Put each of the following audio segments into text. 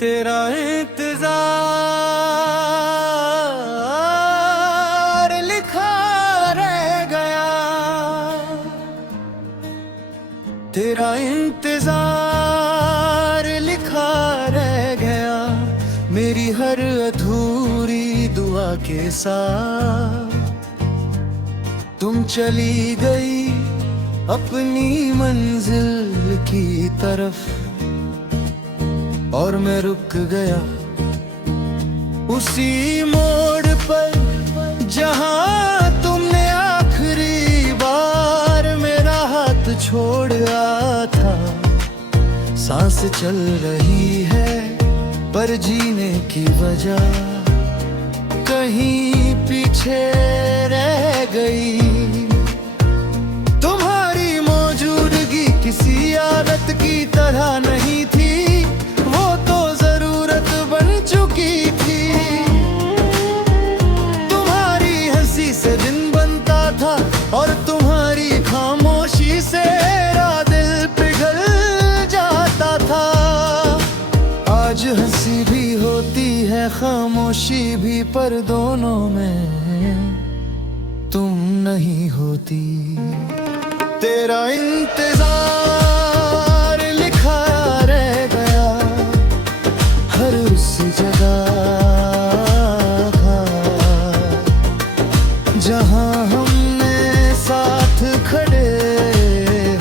तेरा इंतजार लिखा रह गया, तेरा इंतजार लिखा रह गया, मेरी हर अधूरी दुआ के साथ। तुम चली गई अपनी मंजिल की तरफ और मैं रुक गया उसी मोड़ पर जहां तुमने आखिरी बार मेरा हाथ छोड़ा था। सांस चल रही है पर जीने की वजह कहीं पीछे रह गई। तुम्हारी मौजूदगी किसी आदत की तरह नहीं थी, वो तो जरूरत बन चुकी थी। तुम्हारी हंसी से दिन बनता था और तुम्हारी खामोशी से मेरा दिल पिघल जाता था। आज हंसी भी होती है खामोशी भी, पर दोनों में तुम नहीं होती। तेरा इंतजार लिखा रह गया हर उस जगह का जहां हमने साथ खड़े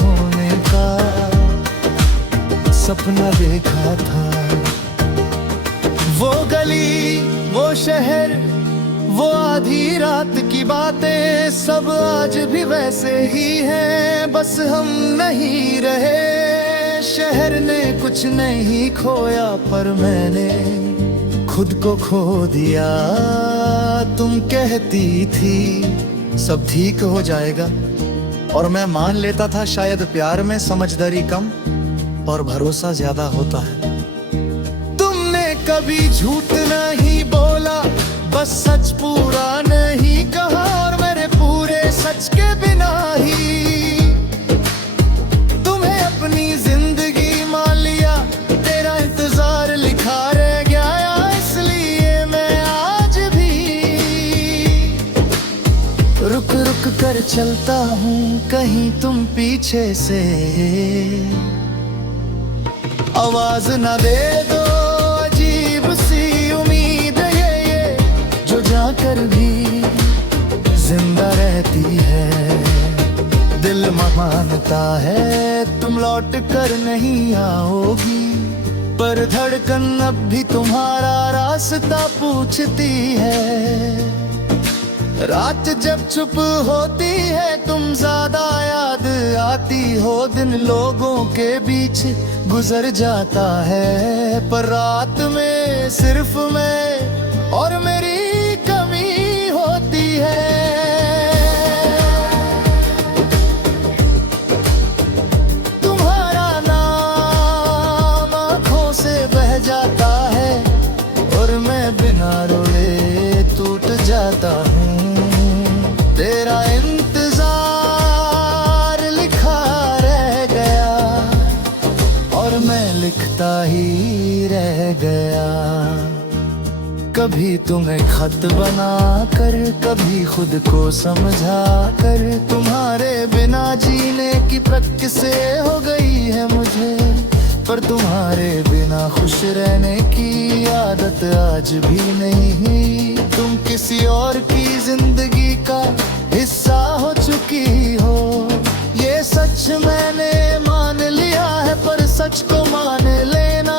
होने का सपना देखा था। वो गली, वो शहर, वो आधी रात की बातें सब आज भी वैसे ही हैं, बस हम नहीं रहे। शहर ने कुछ नहीं खोया पर मैंने खुद को खो दिया। तुम कहती थी सब ठीक हो जाएगा और मैं मान लेता था शायद प्यार में समझदारी कम और भरोसा ज्यादा होता है। तुमने कभी झूठ नहीं बोला, बस सच पूरा नहीं कहा और मेरे पूरे सच के बिना ही तुम्हें अपनी जिंदगी मान लिया। तेरा इंतजार लिखा रह गया, इसलिए मैं आज भी रुक रुक कर चलता हूँ कहीं तुम पीछे से आवाज न दे दो। अजीब सी उम्मीद जो जाकर भी जिंदा रहती है। दिल मानता है तुम लौट कर नहीं आओगी, पर धड़कन अब भी तुम्हारा रास्ता पूछती है। रात जब चुप होती है तुम ज्यादा याद आती हो। दिन लोगों के बीच गुजर जाता है, पर रात में सिर्फ मैं और मेरी कमी होती है। तुम्हारा नाम आँखों से बह जाता है और मैं बिना रोए टूट जाता हूँ। तेरा इंतजार लिखा रह गया और मैं लिखता ही रह गया। कभी तुम्हें खत बना कर, कभी खुद को समझा कर, तुम्हारे बिना जीने की प्रैक्टिस हो गई है मुझे। पर तुम्हारे बिना खुश रहने की आदत आज भी नहीं। तुम किसी और की जिंदगी का हिस्सा हो चुकी हो, ये सच मैंने मान लिया है। पर सच को मान लेना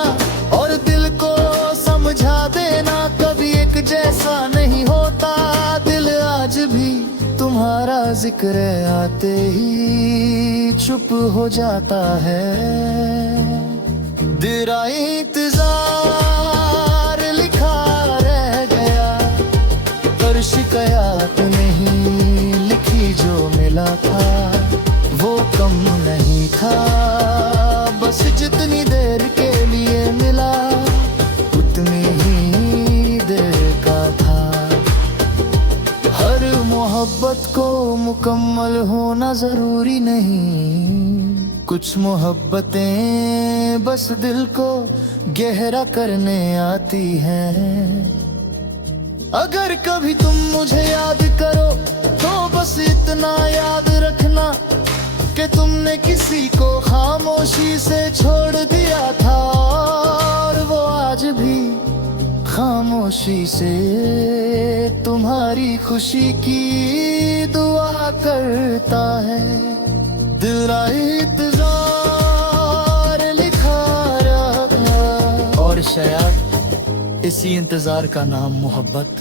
और दिल को समझा देना कभी एक जैसा नहीं होता। दिल आज भी तुम्हारा जिक्र आते ही चुप हो जाता है। तेरा इंतजार लिखा रह गया पर शिकायत नहीं लिखी, जो मिला था वो कम नहीं था। बस जितनी देर के लिए मिला उतनी ही देर का था। हर मोहब्बत को मुकम्मल होना जरूरी नहीं। कुछ मोहब्बतें बस दिल को गहरा करने आती हैं। अगर कभी तुम मुझे याद करो तो बस इतना याद रखना कि तुमने किसी को खामोशी से छोड़ दिया था, और वो आज भी खामोशी से तुम्हारी खुशी की दुआ करता है। दिल का इंतजार लिखा रहा, और शायद इसी इंतजार का नाम मोहब्बत